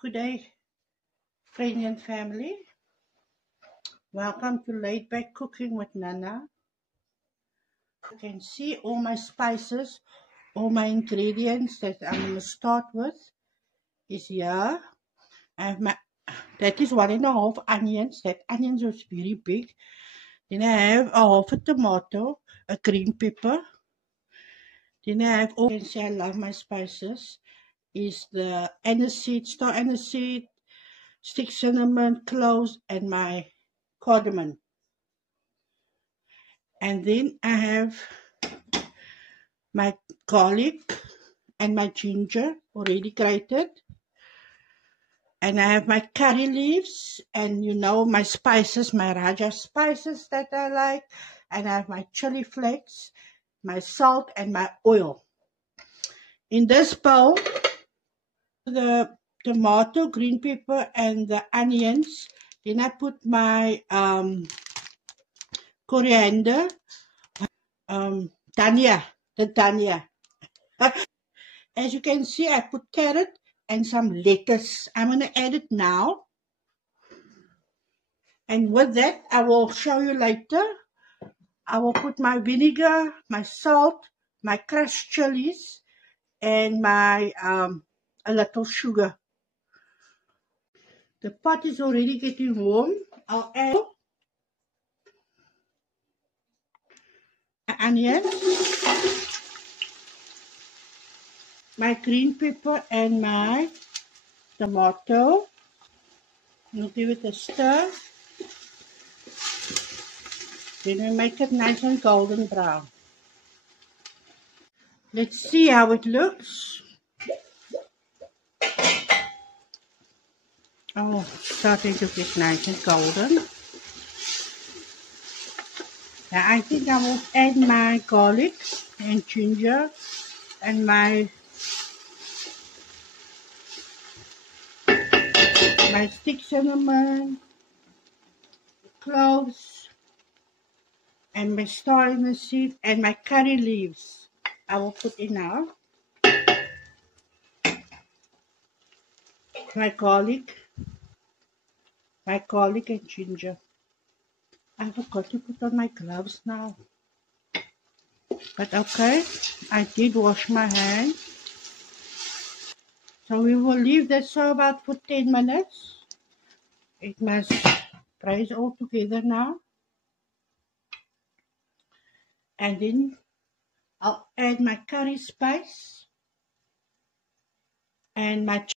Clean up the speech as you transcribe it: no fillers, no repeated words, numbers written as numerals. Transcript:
Good day, friends and family. Welcome to Laid Back Cooking with Nana. You can see all my spices, all my ingredients that I'm going to start with is here. I have that is 1.5 onions. That onions is very big. Then I have a half a tomato, a green pepper. Then I have, you can see I love my spices, is the aniseed, star aniseed, stick cinnamon, cloves, and my cardamom. And then I have my garlic and my ginger already grated. And I have my curry leaves and my spices, my Raja spices that I like. And I have my chili flakes, my salt and my oil. In this bowl, the tomato, green pepper and the onions. Then I put my coriander, dhania, the dhania. As you can see, I put carrot and some lettuce. I'm going to add it now. And with that, I will show you later. I will put my vinegar, my salt, my crushed chilies, and my a little sugar. The pot is already getting warm. I'll add my onions, my green pepper, and my tomato. I'll give it a stir. Then we make it nice and golden brown. Let's see how it looks. Oh, starting to get nice and golden. Now I think I will add my garlic and ginger and my stick cinnamon, cloves, and my star aniseed and my curry leaves. I will put in now. My garlic and ginger. I forgot to put on my gloves now. But okay, I did wash my hands. So we will leave this so about for 10 minutes. It must rise all together now. And then I'll add my curry spice and my